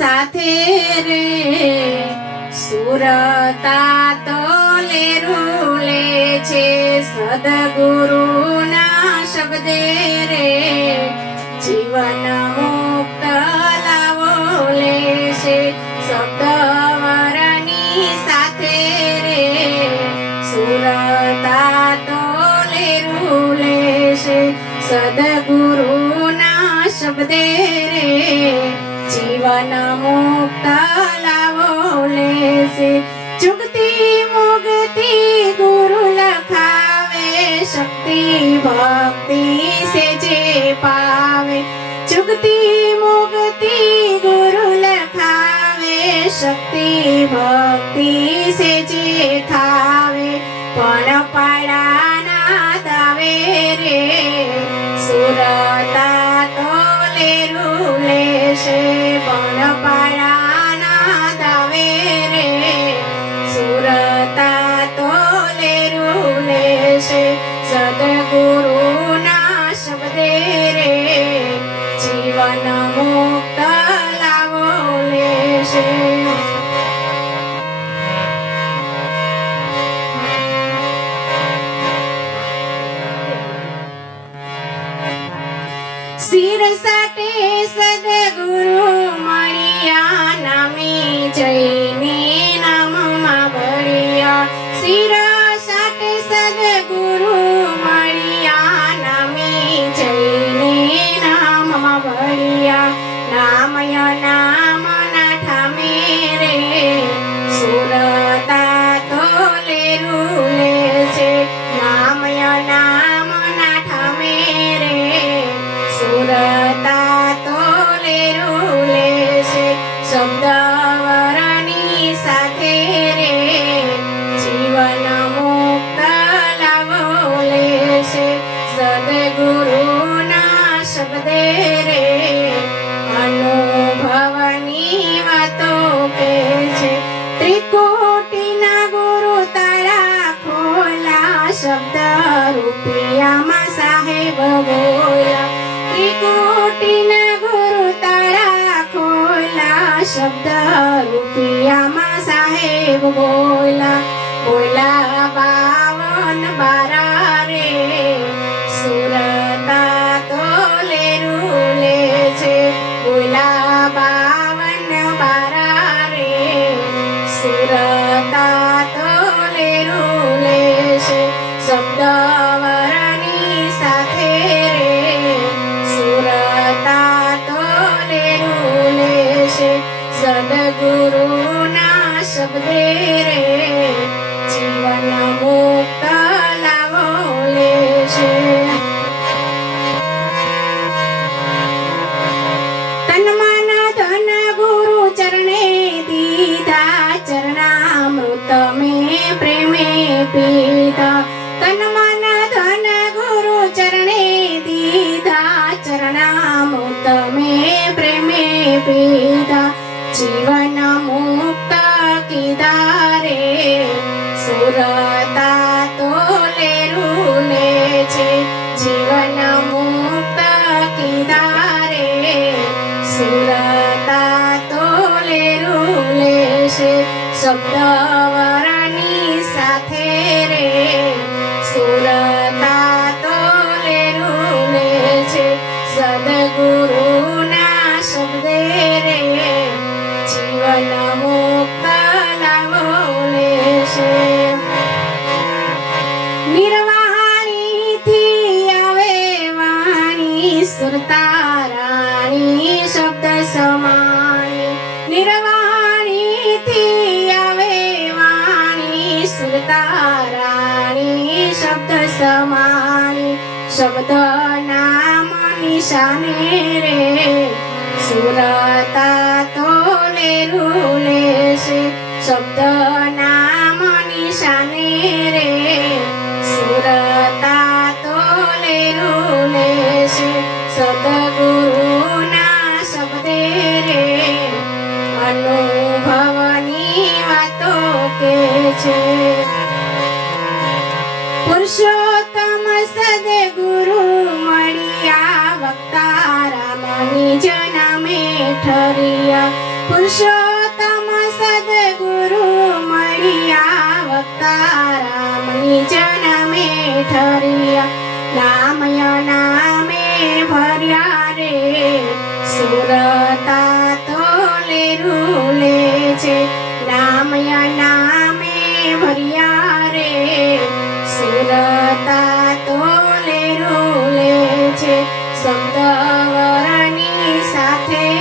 સાથે રે સુરતા તોલે રૂલે છે સદગુરુના શબ્દે રે જીવન મુક્ત લાવો લેશે શબ્દવરની સાથે રે સુરતા તોલે રૂલે છે સદગુરુના શબ્દે રે જીવન મુક્ત લાવો લેશે જુગતી મુક્તિ ગુરુ લખાવે શક્તિ ભક્તિ સે જે પાવે જુગતી મુક્તિ ગુરુ લખાવે શક્તિ ભક્તિ સે જે થાવે પણ પાડાના દાવે રે સુરતા તોલે રૂલે છે પણ પાડાના દાવે રે સુરતા તોલે રૂલે છે સદગુરુના શબ્દે રે જીવન મુક્ત લાવો લેશે શિર સાટે સદગુરુ મળ્યા નામે જઈને નામમાં ભળ્યા શિર સાટે સદગુરુ મળ્યા નામે જઈને નામમાં ભળ્યા નામય નામ ના ઠામે રે સુરતા તોલે રૂલે છે નામય નામ ના ઠામે રે સુરતા તોલે રૂલે છે શબ્દવરની સાથે રે જીવન મુક્ત લાવો લેશે સદગુરુના શબ્દે રે અનુભવની વાતો કે છે ત્રિકોટીના ગુરુ તારા ખોલા શબ્દ રૂપિયામાં સાહેબ બોલા ત્રિકોટીના ગુરુ તારા ખોલા શબ્દ રૂપિયામાં સાહેબ બોલા બોલા 52 બારા રે સુરતા તોલે રૂલે છે બોલા 52 બારા રે સુરતા તોલે રૂલે છે શબ્દવરની સાથે રે સુરતા તોલે રૂલે છે સદગુરુના શબ્દે રે જીવન મુક્ત લાવો લેશે તન મન ધન ગુરુ ચરણે દીધા ચરણામૃત મેં પ્રેમે પીધા તન મન ધન ગુરુ ચરણે દીધા ચરણામૃત મેં પ્રેમે પીધા જીવન મુક્ત કીધા રે સુરતા તોલે રૂલે છે જીવન મુક્ત કીધા રે સુરતા તોલે રૂલે છે શબ્દવરની સાથે રે સુરતા તોલે રૂલે છે સદગુરુના શબ્દે રે જીવન મુક્ત લાવો લેશે નિર્વાણીથી આવે વાણી સુરતા રાણી શબ્દ સમાણી નિર્વાણીથી આવે વાણી સુરતા રાણી શબ્દ સમાણી શબ્દ નામ નિશાને રે સુરતા તોલે રૂલે છે શબ્દ નામ નિશાને રે સુરતા તોલે રૂલે છે સદગુરુના શબ્દે રે અનુભવની વાતો કે છે પુરુષોત્તમ સદગુરુ મળ્યા વક્તા રામની જનામે ઠરિયા પુરુષોત્તમ સદગુરુ મળ્યા વક્તારામની જનમે ઠર્યા નામય નામે ભર્યા રે સુરતા તોલે રૂલે છે નામય નામે ભર્યા રે સુરતા તોલે રૂલે છે શબ્દવરની સાથે